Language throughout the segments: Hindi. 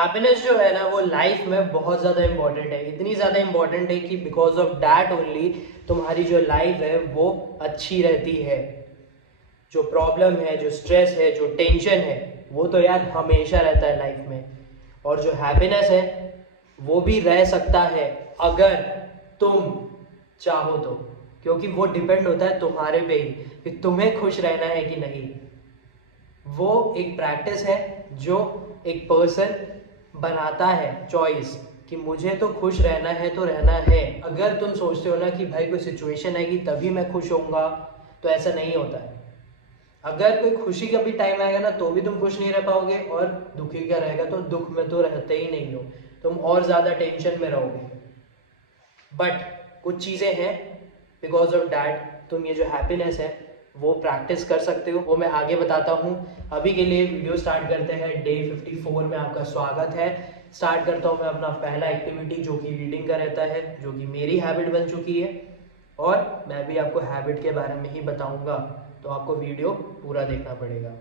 हैप्पीनेस जो है ना वो लाइफ में बहुत ज़्यादा इंपॉर्टेंट है, इतनी ज़्यादा इंपॉर्टेंट है कि बिकॉज ऑफ डैट ओनली तुम्हारी जो लाइफ है वो अच्छी रहती है। जो प्रॉब्लम है, जो स्ट्रेस है, जो टेंशन है, वो तो यार हमेशा रहता है लाइफ में। और जो हैप्पीनेस है वो भी रह सकता है अगर तुम चाहो तो, क्योंकि वो डिपेंड होता है तुम्हारे पे ही कि तुम्हें खुश रहना है कि नहीं। वो एक प्रैक्टिस है जो एक पर्सन बनाता है चॉइस कि मुझे तो खुश रहना है तो रहना है। अगर तुम सोचते हो ना कि भाई कोई सिचुएशन आएगी तभी मैं खुश होऊंगा, तो ऐसा नहीं होता है। अगर कोई खुशी का भी टाइम आएगा ना तो भी तुम खुश नहीं रह पाओगे, और दुखी का रहेगा तो दुख में तो रहते ही नहीं हो, तुम और ज़्यादा टेंशन में रहोगे। बट कुछ चीज़ें हैं बिकॉज ऑफ डैट तुम ये जो हैप्पीनेस है वो प्रैक्टिस कर सकते हो, वो मैं आगे बताता हूँ। अभी के लिए वीडियो स्टार्ट करते हैं। डे 54 में आपका स्वागत है। स्टार्ट करता हूँ मैं अपना पहला एक्टिविटी जो कि रीडिंग का रहता है, जो कि मेरी हैबिट बन चुकी है, और मैं भी आपको हैबिट के बारे में ही बताऊँगा, तो आपको वीडियो पूरा देखना पड़ेगा।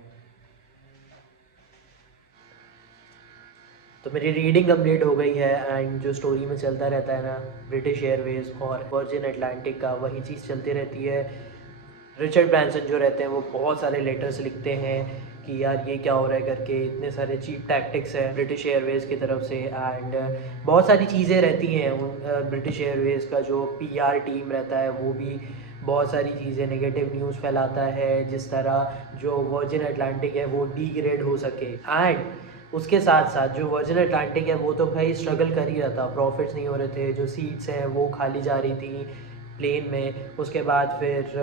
तो मेरी रीडिंग कंप्लीट हो गई है एंड जो स्टोरी में चलता रहता है ना, ब्रिटिश एयरवेज और वर्जिन अटलांटिक का, वही चीज़ चलती रहती है। रिचर्ड ब्रांसन जो रहते हैं वो बहुत सारे लेटर्स लिखते हैं कि यार ये क्या हो रहा है करके, इतने सारे चीप टैक्टिक्स हैं ब्रिटिश एयरवेज की तरफ से। एंड बहुत सारी चीज़ें रहती हैं उन ब्रिटिश एयरवेज का जो पीआर टीम रहता है वो भी बहुत सारी चीज़ें नेगेटिव न्यूज़ फैलाता है, जिस तरह जो वर्जिन अटलांटिक है वो डिग्रेड हो सके। एंड उसके साथ साथ जो वर्जिन अटलांटिक है वो तो भाई स्ट्रगल कर ही रहा था, प्रॉफिट्स नहीं हो रहे थे, जो सीट्स हैं वो खाली जा रही थी प्लेन में। उसके बाद फिर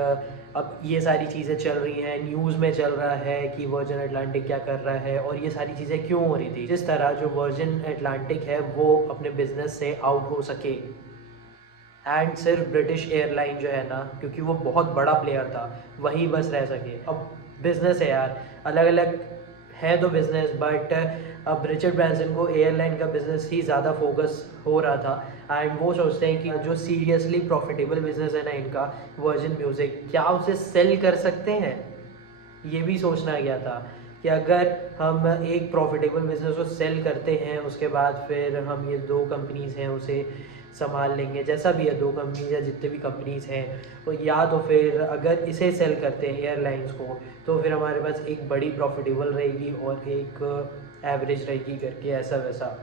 अब ये सारी चीज़ें चल रही हैं, न्यूज़ में चल रहा है कि वर्जिन अटलांटिक क्या कर रहा है और ये सारी चीज़ें क्यों हो रही थी, जिस तरह जो वर्जिन अटलांटिक है वो अपने बिजनेस से आउट हो सके। एंड सिर्फ ब्रिटिश एयरलाइन जो है ना, क्योंकि वो बहुत बड़ा प्लेयर था, वही बस रह सके। अब बिजनेस है यार, अलग अलग है तो बिजनेस, बट अब रिचर्ड ब्रांसन को एयरलाइन का बिजनेस ही ज़्यादा फोकस हो रहा था। एंड वो सोचते हैं कि जो सीरियसली प्रॉफिटेबल बिजनेस है ना इनका, वर्जिन म्यूज़िक, क्या उसे सेल कर सकते हैं। ये भी सोचना गया था कि अगर हम एक प्रॉफिटेबल बिजनेस को सेल करते हैं, उसके बाद फिर हम ये दो कंपनीज़ हैं उसे संभाल लेंगे, जैसा भी है, दो कंपनीज या जितने भी कंपनीज़ हैं, तो या तो फिर अगर इसे सेल करते हैं एयरलाइंस को, तो फिर हमारे पास एक बड़ी प्रॉफिटेबल रहेगी और एक एवरेज रहेगी करके, ऐसा वैसा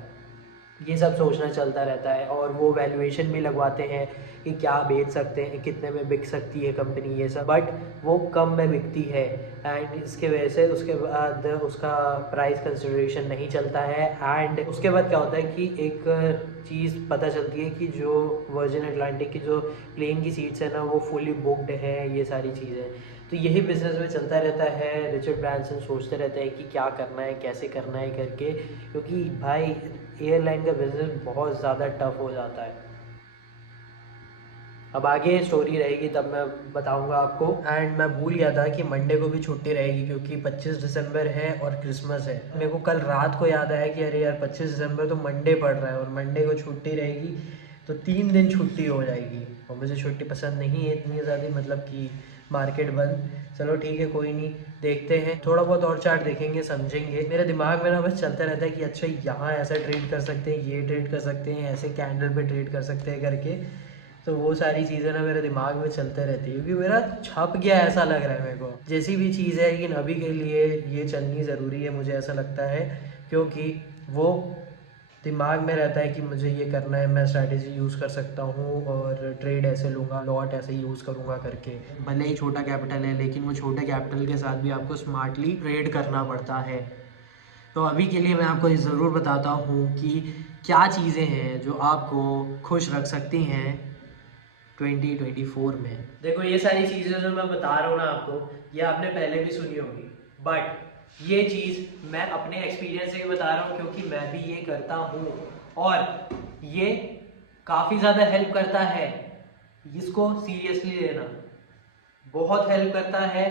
ये सब सोचना चलता रहता है। और वो वैल्यूएशन भी लगवाते हैं कि क्या बेच सकते हैं, कितने में बिक सकती है कंपनी, ये सब, बट वो कम में बिकती है। एंड इसके वजह से उसके बाद उसका प्राइस कंसिडरेशन नहीं चलता है। एंड उसके बाद क्या होता है कि एक चीज़ पता चलती है कि जो वर्जिन अटलांटिक की जो प्लेन की सीट्स है ना वो फुली बुकड है, ये सारी चीज़ें। तो यही बिजनेस में चलता रहता है। रिचर्ड ब्रांसन सोचते रहते हैं कि क्या करना है, कैसे करना है करके, क्योंकि भाई एयरलाइन का बिजनेस बहुत ज़्यादा टफ हो जाता है। अब आगे स्टोरी रहेगी तब मैं बताऊंगा आपको। एंड मैं भूल गया था कि मंडे को भी छुट्टी रहेगी, क्योंकि 25 दिसंबर है और क्रिसमस है। मेरे को कल रात को याद आया कि अरे यार 25 दिसंबर तो मंडे पड़ रहा है और मंडे को छुट्टी रहेगी, तो 3 दिन छुट्टी हो जाएगी। और मुझे छुट्टी पसंद नहीं है इतनी ज़्यादा, मतलब कि मार्केट बंद। चलो ठीक है, कोई नहीं, देखते हैं, थोड़ा बहुत और चार्ट देखेंगे, समझेंगे। मेरे दिमाग में ना बस चलता रहता है कि अच्छा यहाँ ऐसा ट्रेड कर सकते हैं, ये ट्रेड कर सकते हैं, ऐसे कैंडल पे ट्रेड कर सकते हैं करके। तो वो सारी चीज़ें ना मेरे दिमाग में चलते रहती है, क्योंकि मेरा छप गया ऐसा लग रहा है मेरे को। जैसी भी चीज़ है, लेकिन अभी के लिए ये चलनी ज़रूरी है, मुझे ऐसा लगता है, क्योंकि वो दिमाग में रहता है कि मुझे ये करना है, मैं स्ट्रैटेजी यूज़ कर सकता हूँ और ट्रेड ऐसे लूँगा, लॉट ऐसे यूज़ करूँगा करके। भले ही छोटा कैपिटल है, लेकिन वो छोटे कैपिटल के साथ भी आपको स्मार्टली ट्रेड करना पड़ता है। तो अभी के लिए मैं आपको ये ज़रूर बताता हूँ कि क्या चीज़ें हैं जो आपको खुश रख सकती हैं 2024 में। देखो, ये सारी चीज़ें जो मैं बता रहा हूँ ना आपको, ये आपने पहले भी सुनी होगी, बट ये चीज़ मैं अपने एक्सपीरियंस से भी बता रहा हूँ, क्योंकि मैं भी ये करता हूँ और ये काफ़ी ज़्यादा हेल्प करता है। इसको सीरियसली लेना बहुत हेल्प करता है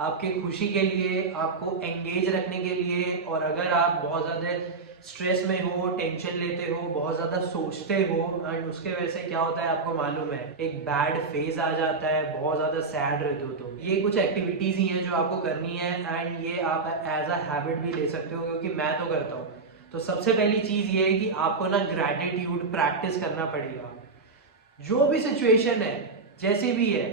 आपके खुशी के लिए, आपको एंगेज रखने के लिए। और अगर आप बहुत ज़्यादा स्ट्रेस में हो, टेंशन लेते हो, बहुत ज़्यादा सोचते हो, एंड उसके वजह से क्या होता है आपको मालूम है, एक बैड फेज आ जाता है, बहुत ज़्यादा सैड रहते हो, तो ये कुछ एक्टिविटीज़ ही हैं जो आपको करनी है। एंड ये आप एज अ हैबिट भी ले सकते हो, क्योंकि मैं तो करता हूँ। तो सबसे पहली चीज़ ये है कि आपको ना ग्रैटिट्यूड प्रैक्टिस करना पड़ेगा। जो भी सिचुएशन है, जैसे भी है,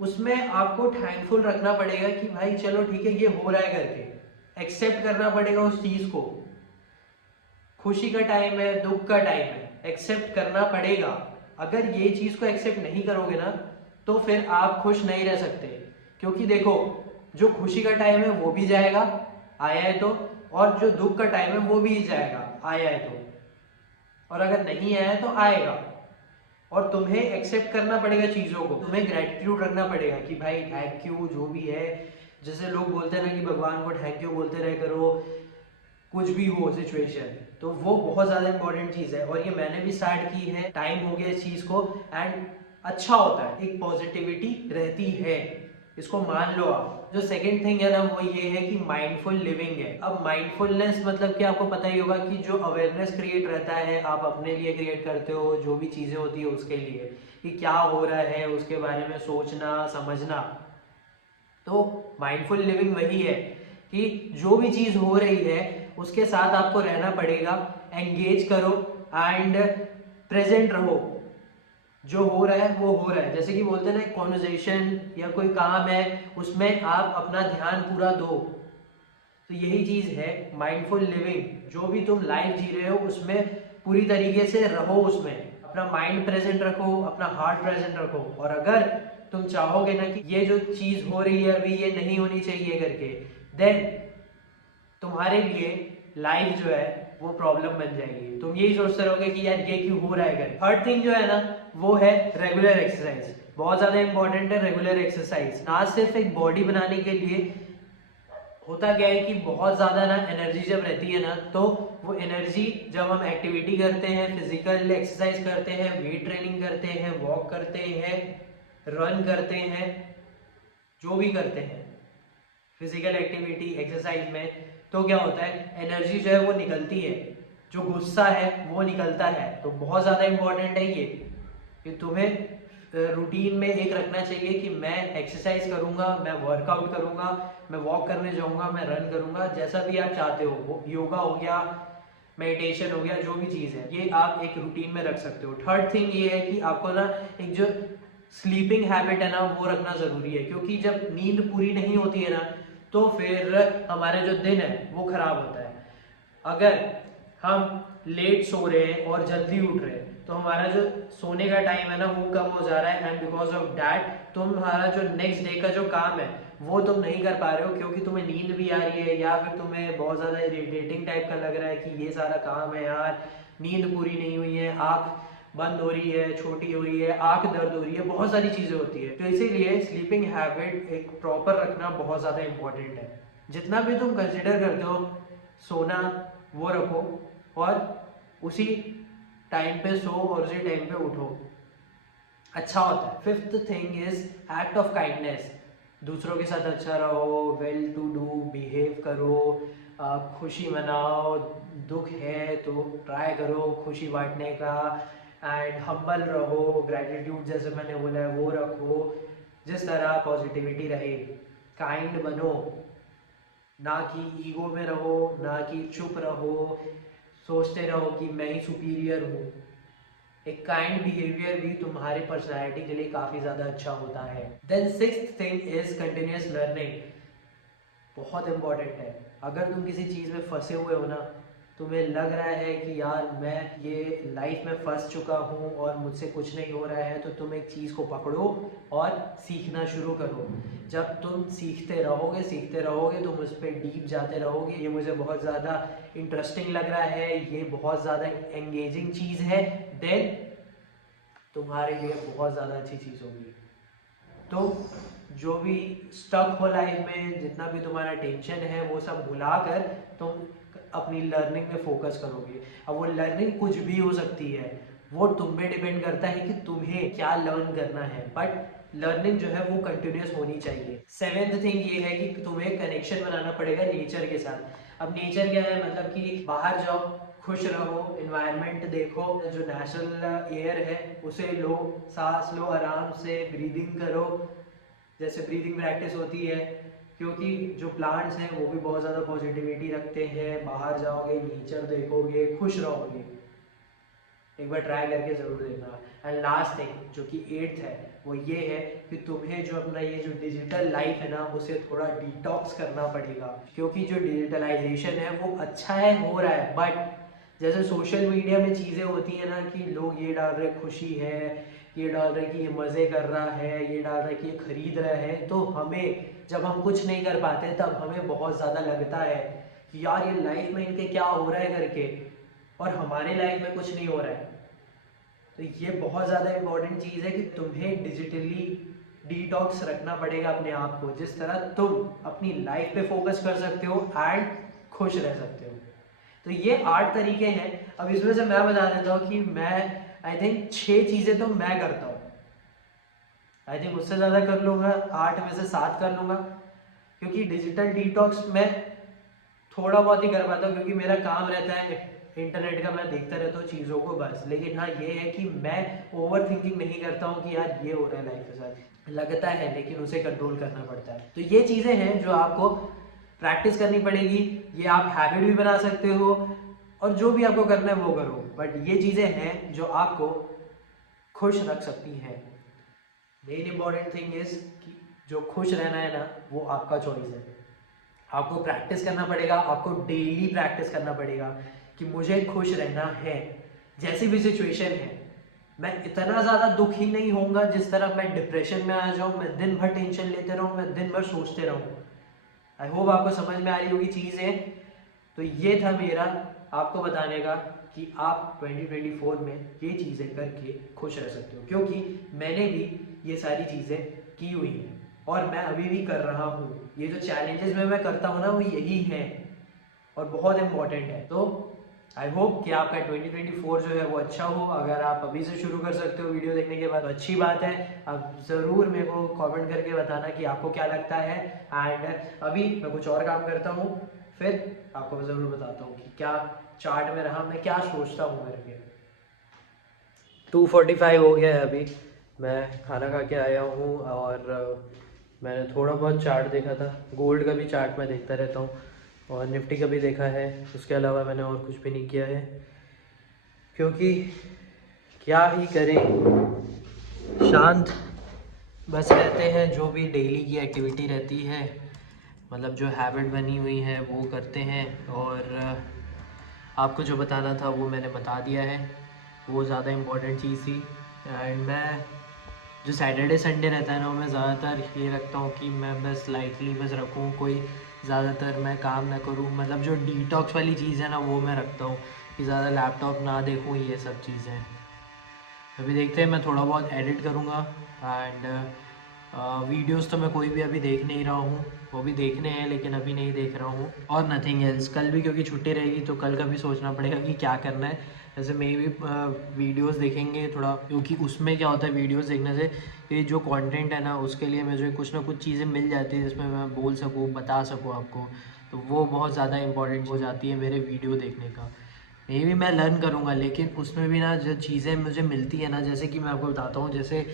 उसमें आपको थैंकफुल रखना पड़ेगा कि भाई चलो ठीक है, ये हो रहा है करके एक्सेप्ट करना पड़ेगा उस चीज़ को। खुशी का टाइम है, दुख का टाइम है, एक्सेप्ट करना पड़ेगा। अगर ये चीज़ को एक्सेप्ट नहीं करोगे ना, तो फिर आप खुश नहीं रह सकते। क्योंकि देखो, जो खुशी का टाइम है वो भी जाएगा आया है तो, और जो दुख का टाइम है वो भी जाएगा आया है तो, और अगर नहीं आया है तो आएगा। और तुम्हें एक्सेप्ट करना पड़ेगा चीज़ों को, तुम्हें ग्रेटिट्यूड रखना पड़ेगा कि भाई थैंक यू जो भी है। जैसे लोग बोलते हैं ना कि भगवान को थैंक यू बोलते रहे करो, कुछ भी हो सिचुएशन, तो वो बहुत ज़्यादा इंपॉर्टेंट चीज़ है। और ये मैंने भी स्टार्ट की है, टाइम हो गया इस चीज़ को, एंड अच्छा होता है, एक पॉजिटिविटी रहती है, इसको मान लो आप। जो सेकंड थिंग है ना, वो ये है कि माइंडफुल लिविंग है। अब माइंडफुलनेस मतलब कि आपको पता ही होगा कि जो अवेयरनेस क्रिएट रहता है, आप अपने लिए क्रिएट करते हो, जो भी चीज़ें होती है उसके लिए, कि क्या हो रहा है उसके बारे में सोचना समझना। तो माइंडफुल लिविंग वही है कि जो भी चीज़ हो रही है उसके साथ आपको रहना पड़ेगा, एंगेज करो एंड प्रेजेंट रहो। जो हो रहा है वो हो रहा है, जैसे कि बोलते हैं ना, कॉन्वर्जेशन या कोई काम है, उसमें आप अपना ध्यान पूरा दो। तो यही चीज़ है माइंडफुल लिविंग। जो भी तुम लाइफ जी रहे हो उसमें पूरी तरीके से रहो, उसमें अपना माइंड प्रेजेंट रखो, अपना हार्ट प्रेजेंट रखो। और अगर तुम चाहोगे ना कि ये जो चीज़ हो रही है अभी ये नहीं होनी चाहिए करके, देन तुम्हारे लिए लाइफ जो है वो प्रॉब्लम बन जाएगी। तुम यही सोचते रहोगे कि यार ये क्यों हो रहा है कर। थर्ड थिंग जो है ना, वो है रेगुलर एक्सरसाइज। बहुत ज़्यादा इंपॉर्टेंट है रेगुलर एक्सरसाइज, ना सिर्फ एक बॉडी बनाने के लिए। होता क्या है कि बहुत ज़्यादा ना एनर्जी जब रहती है ना, तो वो एनर्जी जब हम एक्टिविटी करते हैं, फिजिकल एक्सरसाइज करते हैं, वेट ट्रेनिंग करते हैं, वॉक करते हैं, रन करते हैं, जो भी करते हैं फिजिकल एक्टिविटी एक्सरसाइज में, तो क्या होता है, एनर्जी जो है वो निकलती है, जो गुस्सा है वो निकलता है। तो बहुत ज़्यादा इंपॉर्टेंट है ये कि तुम्हें रूटीन में एक रखना चाहिए कि मैं एक्सरसाइज करूंगा, मैं वर्कआउट करूंगा, मैं वॉक करने जाऊंगा, मैं रन करूंगा, जैसा भी आप चाहते हो। वो योगा हो गया, मेडिटेशन हो गया, जो भी चीज़ है ये आप एक रूटीन में रख सकते हो। थर्ड थिंग ये है कि आपको ना एक जो स्लीपिंग हैबिट है ना वो रखना ज़रूरी है। क्योंकि जब नींद पूरी नहीं होती है ना, तो फिर हमारा जो दिन है वो खराब होता है। अगर हम लेट सो रहे हैं और जल्दी उठ रहे हैं, तो हमारा जो सोने का टाइम है ना वो कम हो जा रहा है, एंड बिकॉज ऑफ दैट तुम्हारा जो नेक्स्ट डे का जो काम है वो तुम नहीं कर पा रहे हो, क्योंकि तुम्हें नींद भी आ रही है, या फिर तुम्हें बहुत ज़्यादा इरिटेटिंग टाइप का लग रहा है कि ये सारा काम है यार, नींद पूरी नहीं हुई है, आँख बंद हो रही है, छोटी हो रही है, आँख दर्द हो रही है, बहुत सारी चीज़ें होती है। तो इसीलिए स्लीपिंग हैबिट एक प्रॉपर रखना बहुत ज़्यादा इंपॉर्टेंट है। जितना भी तुम कंसिडर करते हो सोना, वो रखो, और उसी टाइम पे सो और उसी टाइम पे उठो, अच्छा होता है। Fifth thing is act of kindness. दूसरों के साथ अच्छा रहो, वेल टू डू बिहेव करो, खुशी मनाओ, दुख है तो ट्राई करो खुशी बांटने का, एंड हम्बल रहो, ग्रेटिट्यूड जैसे मैंने बोला है वो रखो, जिस तरह पॉजिटिविटी रहे। काइंड बनो, ना कि ईगो में रहो, ना कि चुप रहो, सोचते रहो कि मैं ही सुपीरियर हूँ। एक काइंड बिहेवियर भी तुम्हारी पर्सनैलिटी के लिए काफ़ी ज़्यादा अच्छा होता है। Then sixth thing is continuous learning. बहुत इंपॉर्टेंट है। अगर तुम किसी चीज़ में फंसे हुए हो ना, तुम्हें लग रहा है कि यार मैं ये लाइफ में फंस चुका हूँ और मुझसे कुछ नहीं हो रहा है, तो तुम एक चीज़ को पकड़ो और सीखना शुरू करो। जब तुम सीखते रहोगे तुम उस पर डीप जाते रहोगे, ये मुझे बहुत ज़्यादा इंटरेस्टिंग लग रहा है, ये बहुत ज़्यादा एंगेजिंग चीज़ है, देन तुम्हारे लिए बहुत ज़्यादा अच्छी चीज़ होगी। तो जो भी स्टक हो लाइफ में, जितना भी तुम्हारा टेंशन है वो सब भुलाकर तुम अपनी लर्निंग में फोकस करोगे। अब वो लर्निंग कुछ भी हो सकती है, वो तुम पे डिपेंड करता है कि तुम्हें क्या लर्न करना है, बट लर्निंग जो है वो कंटिन्यूस होनी चाहिए। सेवेंथ थिंग ये है कि तुम्हें कनेक्शन बनाना पड़ेगा नेचर के साथ। अब नेचर क्या है, मतलब कि बाहर जाओ, खुश रहो, इन्वायरमेंट देखो, जो नेचुरल एयर है उसे लो, सांस लो, आराम से ब्रीदिंग करो, जैसे ब्रीदिंग प्रैक्टिस होती है क्योंकि जो प्लांट्स हैं वो भी बहुत ज़्यादा पॉजिटिविटी रखते हैं। बाहर जाओगे, नेचर देखोगे, खुश रहोगे। एक बार ट्राई करके ज़रूर देखना। एंड लास्ट थिंग जो कि 8th है वो ये है कि तुम्हें जो अपना ये जो डिजिटल लाइफ है ना उसे थोड़ा डिटॉक्स करना पड़ेगा। क्योंकि जो डिजिटलाइजेशन है वो अच्छा है, हो रहा है, बट जैसे सोशल मीडिया में चीज़ें होती हैं ना कि लोग ये डाल रहे खुशी है, ये डाल रहे कि ये मज़े कर रहा है, ये डाल रहे कि ये खरीद रहा है, तो हमें जब हम कुछ नहीं कर पाते तब हमें बहुत ज़्यादा लगता है कि यार ये लाइफ में इनके क्या हो रहा है करके, और हमारे लाइफ में कुछ नहीं हो रहा है। तो ये बहुत ज़्यादा इम्पोर्टेंट चीज़ है कि तुम्हें डिजिटली डिटॉक्स रखना पड़ेगा अपने आप को, जिस तरह तुम अपनी लाइफ पे फोकस कर सकते हो एंड खुश रह सकते हो। तो ये 8 तरीके हैं। अब इसमें से मैं बता देता हूँ कि मैं आई थिंक 6 चीज़ें तो मैं करता हूँ। आई थिंक उससे ज़्यादा कर लूँगा, 8 में से 7 कर लूँगा, क्योंकि डिजिटल डिटॉक्स मैं थोड़ा बहुत ही कर पाता हूँ क्योंकि मेरा काम रहता है इंटरनेट का, मैं देखता रहता हूँ चीज़ों को बस। लेकिन हाँ ये है कि मैं ओवर थिंकिंग नहीं करता हूँ कि यार ये हो रहा है लाइफ के साथ, लगता है लेकिन उसे कंट्रोल करना पड़ता है। तो ये चीज़ें हैं जो आपको प्रैक्टिस करनी पड़ेगी। ये आप हैबिट भी बना सकते हो और जो भी आपको करना है वो करो, बट ये चीज़ें हैं जो आपको खुश रख सकती हैं। मेन इंपॉर्टेंट थिंग इज कि जो खुश रहना है ना वो आपका चॉइस है। आपको प्रैक्टिस करना पड़ेगा, आपको डेली प्रैक्टिस करना पड़ेगा कि मुझे खुश रहना है। जैसी भी सिचुएशन है, मैं इतना ज़्यादा दुखी नहीं होऊंगा जिस तरह मैं डिप्रेशन में आ जाऊँ, मैं दिन भर टेंशन लेते रहूँ, मैं दिन भर सोचते रहूँ। आई होप आपको समझ में आ रही होगी चीज़ें। तो ये था मेरा आपको बताने का कि आप 2024 में ये चीज़ें करके खुश रह सकते हो, क्योंकि मैंने भी ये सारी चीज़ें की हुई हैं और मैं अभी भी कर रहा हूँ। ये जो चैलेंजेस मैं करता हूँ ना वो यही हैं और बहुत इम्पॉर्टेंट है। तो आई होप कि आपका 2024 जो है वो अच्छा हो। अगर आप अभी से शुरू कर सकते हो वीडियो देखने के बाद तो अच्छी बात है। आप ज़रूर मेरे को कमेंट करके बताना कि आपको क्या लगता है। एंड अभी मैं कुछ और काम करता हूँ, फिर आपको ज़रूर बताता हूँ कि क्या चार्ट में रहा, मैं क्या सोचता हूँ करके। 2:45 हो गया है अभी, मैं खाना खा के आया हूँ और मैंने थोड़ा बहुत चार्ट देखा था। गोल्ड का भी चार्ट मैं देखता रहता हूँ और निफ्टी का भी देखा है। उसके अलावा मैंने और कुछ भी नहीं किया है, क्योंकि क्या ही करें, शांत बस रहते हैं। जो भी डेली की एक्टिविटी रहती है, मतलब जो हैबिट बनी हुई है वो करते हैं। और आपको जो बताना था वो मैंने बता दिया है, वो ज़्यादा इम्पोर्टेंट चीज़ थी। एंड मैं जो सैटरडे संडे रहता है ना, मैं ज़्यादातर ये रखता हूँ कि मैं बस लाइटली बस रखूँ, कोई ज़्यादातर मैं काम ना करूँ। मतलब जो डिटॉक्स वाली चीज़ है ना वो मैं रखता हूँ कि ज़्यादा लैपटॉप ना देखूँ, ये सब चीज़ें। अभी देखते हैं, मैं थोड़ा बहुत एडिट करूँगा। एंड वीडियोस तो मैं कोई भी अभी देख नहीं रहा हूँ, वो भी देखने हैं लेकिन अभी नहीं देख रहा हूँ। और नथिंग एल्स, कल भी क्योंकि छुट्टी रहेगी तो कल का भी सोचना पड़ेगा कि क्या करना है। जैसे मैं भी वीडियोस देखेंगे थोड़ा, क्योंकि उसमें क्या होता है वीडियोस देखने से ये जो कंटेंट है ना उसके लिए मुझे कुछ ना कुछ चीज़ें मिल जाती है जिसमें मैं बोल सकूँ, बता सकूँ आपको। तो वो बहुत ज़्यादा इंपॉर्टेंट हो जाती है मेरे वीडियो देखने का। ये भी मैं लर्न करूँगा, लेकिन उसमें भी ना जो चीज़ें मुझे मिलती है ना, जैसे कि मैं आपको बताता हूँ, जैसे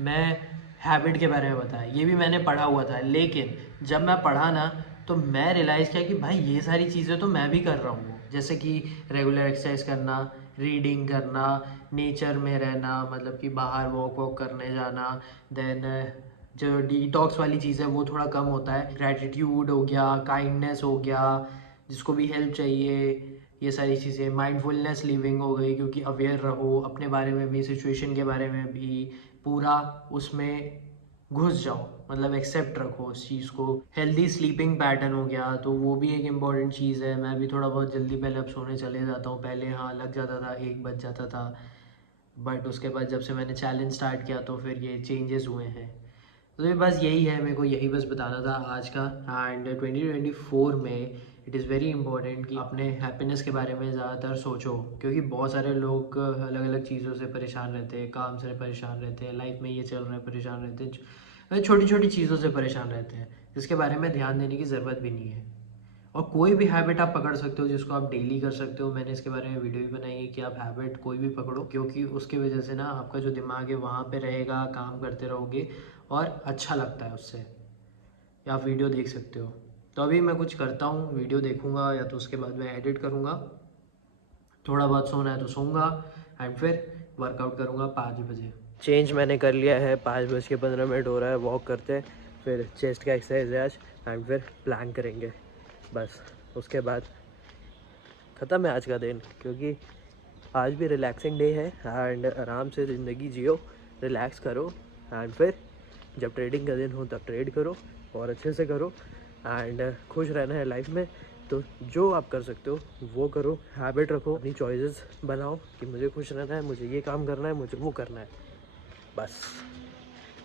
मैं हैबिट के बारे में बताया, ये भी मैंने पढ़ा हुआ था। लेकिन जब मैं पढ़ा ना तो मैं रियलाइज़ किया कि भाई ये सारी चीज़ें तो मैं भी कर रहा हूँ। जैसे कि रेगुलर एक्सरसाइज करना, रीडिंग करना, नेचर में रहना, मतलब कि बाहर वॉक वॉक करने जाना। देन जो डिटॉक्स वाली चीज़ है वो थोड़ा कम होता है। ग्रैटिट्यूड हो गया, काइंडनेस हो गया, जिसको भी हेल्प चाहिए, ये सारी चीज़ें। माइंडफुलनेस लिविंग हो गई, क्योंकि अवेयर रहो अपने बारे में भी, सिचुएशन के बारे में भी, पूरा उसमें घुस जाओ, मतलब एक्सेप्ट रखो उस चीज़ को। हेल्दी स्लीपिंग पैटर्न हो गया, तो वो भी एक इम्पॉर्टेंट चीज़ है। मैं भी थोड़ा बहुत जल्दी पहले अब सोने चले जाता हूँ। पहले हाँ लग जाता था, 1 बज जाता था, बट उसके बाद जब से मैंने चैलेंज स्टार्ट किया तो फिर ये चेंजेस हुए हैं। तो ये बस यही है, मेरे को यही बस बताना था आज का। एंड 2024 में इट इज़ वेरी इंपॉर्टेंट कि अपने हैप्पीनेस के बारे में ज़्यादातर सोचो, क्योंकि बहुत सारे लोग अलग अलग चीज़ों से परेशान रहते हैं, काम से परेशान रहते हैं, लाइफ में ये चल रहा है परेशान रहते हैं, छोटी छोटी चीज़ों से परेशान रहते हैं, जिसके बारे में ध्यान देने की ज़रूरत भी नहीं है। और कोई भी हैबिट आप पकड़ सकते हो जिसको आप डेली कर सकते हो। मैंने इसके बारे में वीडियो भी बनाई है कि आप हैबिट कोई भी पकड़ो, क्योंकि उसकी वजह से ना आपका जो दिमाग है वहाँ पे रहेगा, काम करते रहोगे और अच्छा लगता है उससे। या आप वीडियो देख सकते हो। तो अभी मैं कुछ करता हूँ, वीडियो देखूँगा या तो उसके बाद मैं एडिट करूँगा, थोड़ा बहुत सोना है तो सोऊंगा एंड फिर वर्कआउट करूँगा 5 बजे। चेंज मैंने कर लिया है, 5:15 हो रहा है, वॉक करते हैं, फिर चेस्ट का एक्सरसाइज है आज एंड फिर प्लैंक करेंगे। बस उसके बाद ख़त्म है आज का दिन, क्योंकि आज भी रिलैक्सिंग डे है एंड आराम से ज़िंदगी जियो, रिलैक्स करो एंड फिर जब ट्रेडिंग का दिन हो तब ट्रेड करो और अच्छे से करो एंड खुश रहना है लाइफ में। तो जो आप कर सकते हो वो करो, हैबिट रखो, अपनी चॉइसेस बनाओ कि मुझे खुश रहना है, मुझे ये काम करना है, मुझे वो करना है। बस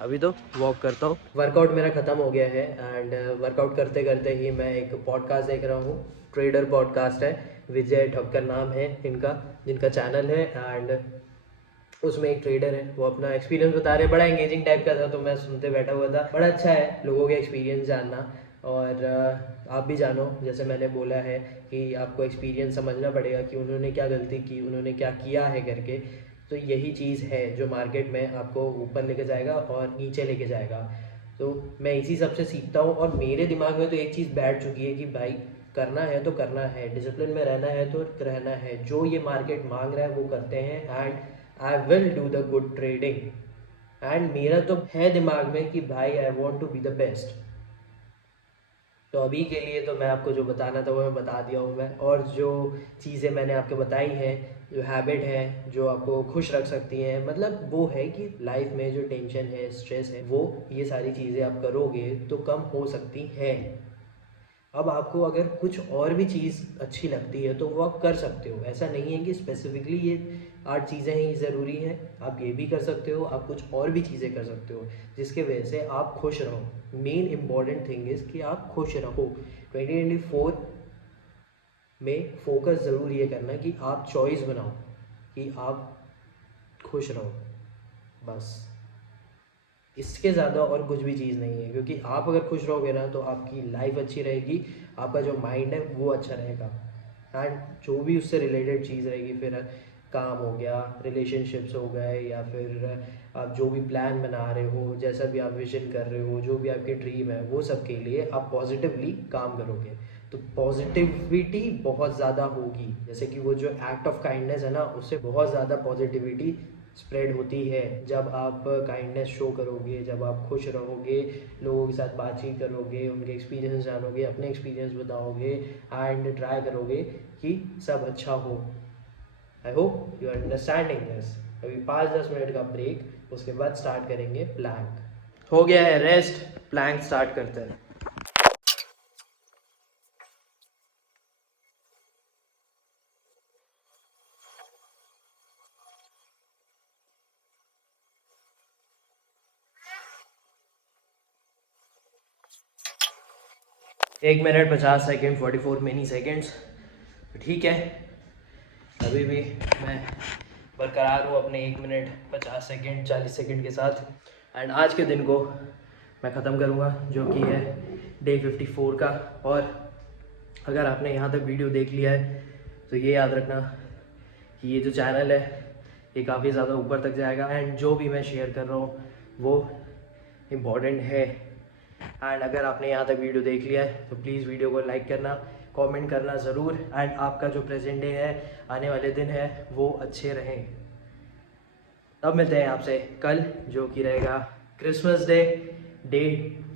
अभी तो वॉक करता हूँ। वर्कआउट मेरा ख़त्म हो गया है एंड वर्कआउट करते करते ही मैं एक पॉडकास्ट देख रहा हूँ, ट्रेडर पॉडकास्ट है, विजय ठक्कर नाम है इनका, जिनका चैनल है एंड उसमें एक ट्रेडर है, वो अपना एक्सपीरियंस बता रहे, बड़ा एंगेजिंग टाइप का था तो मैं सुनते बैठा हुआ था। बड़ा अच्छा है लोगों के एक्सपीरियंस जानना, और आप भी जानो, जैसे मैंने बोला है कि आपको एक्सपीरियंस समझना पड़ेगा कि उन्होंने क्या गलती की, उन्होंने क्या किया है करके। तो यही चीज़ है जो मार्केट में आपको ऊपर लेके जाएगा और नीचे लेके जाएगा। तो मैं इसी सब से सीखता हूँ और मेरे दिमाग में तो एक चीज़ बैठ चुकी है कि भाई करना है तो करना है, डिसिप्लिन में रहना है तो रहना है, जो ये मार्केट मांग रहा है वो करते हैं and I will do the good trading. And मेरा तो है दिमाग में कि भाई I want to be the best. तो अभी के लिए तो मैं आपको जो बताना था वो मैं बता दिया हूँ मैं, और जो चीज़ें मैंने आपको बताई हैं, जो हैबिट है जो आपको खुश रख सकती हैं, मतलब वो है कि लाइफ में जो टेंशन है, स्ट्रेस है, वो ये सारी चीज़ें आप करोगे तो कम हो सकती हैं। अब आपको अगर कुछ और भी चीज़ अच्छी लगती है तो वो आप कर सकते हो, ऐसा नहीं है कि स्पेसिफिकली ये 8 चीज़ें ही ज़रूरी हैं, आप ये भी कर सकते हो, आप कुछ और भी चीज़ें कर सकते हो जिसके वजह से आप खुश रहो। मेन इम्पॉर्टेंट थिंग इज़ कि आप खुश रहो। 2024 में फोकस ज़रूर ये करना कि आप चॉइस बनाओ कि आप खुश रहो, बस इसके ज़्यादा और कुछ भी चीज़ नहीं है, क्योंकि आप अगर खुश रहोगे ना तो आपकी लाइफ अच्छी रहेगी, आपका जो माइंड है वो अच्छा रहेगा एंड जो भी उससे रिलेटेड चीज़ रहेगी, फिर काम हो गया, रिलेशनशिप्स हो गए, या फिर आप जो भी प्लान बना रहे हो, जैसा भी आप विजन कर रहे हो, जो भी आपकी ड्रीम है, वो सब के लिए आप पॉजिटिवली काम करोगे तो पॉजिटिविटी बहुत ज़्यादा होगी। जैसे कि वो जो एक्ट ऑफ काइंडनेस है ना, उससे बहुत ज़्यादा पॉजिटिविटी स्प्रेड होती है। जब आप काइंडनेस शो करोगे, जब आप खुश रहोगे, लोगों के साथ बातचीत करोगे, उनके एक्सपीरियंस जानोगे, अपने एक्सपीरियंस बताओगे एंड ट्राई करोगे कि सब अच्छा हो। I hope you are understanding this. अभी 5-10 मिनट का ब्रेक, उसके बाद स्टार्ट करेंगे प्लैंक। हो गया है रेस्ट, प्लैंक स्टार्ट करते हैं। एक मिनट 50 सेकेंड, 44 मिनी सेकेंड्स, ठीक है। अभी भी मैं बरकरार हूँ अपने 1 मिनट 50 सेकेंड 40 सेकेंड के साथ एंड आज के दिन को मैं ख़त्म करूँगा, जो कि है डे 54 का। और अगर आपने यहाँ तक वीडियो देख लिया है तो ये याद रखना कि ये जो चैनल है ये काफ़ी ज़्यादा ऊपर तक जाएगा एंड जो भी मैं शेयर कर रहा हूँ वो इम्पॉर्टेंट है। एंड अगर आपने यहाँ तक वीडियो देख लिया है तो प्लीज़ वीडियो को लाइक करना, कमेंट करना ज़रूर एंड आपका जो प्रेजेंट डे है, आने वाले दिन है, वो अच्छे रहें। तब मिलते हैं आपसे कल, जो कि रहेगा Christmas day, day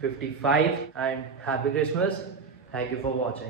55 and happy Christmas. Thank you for watching.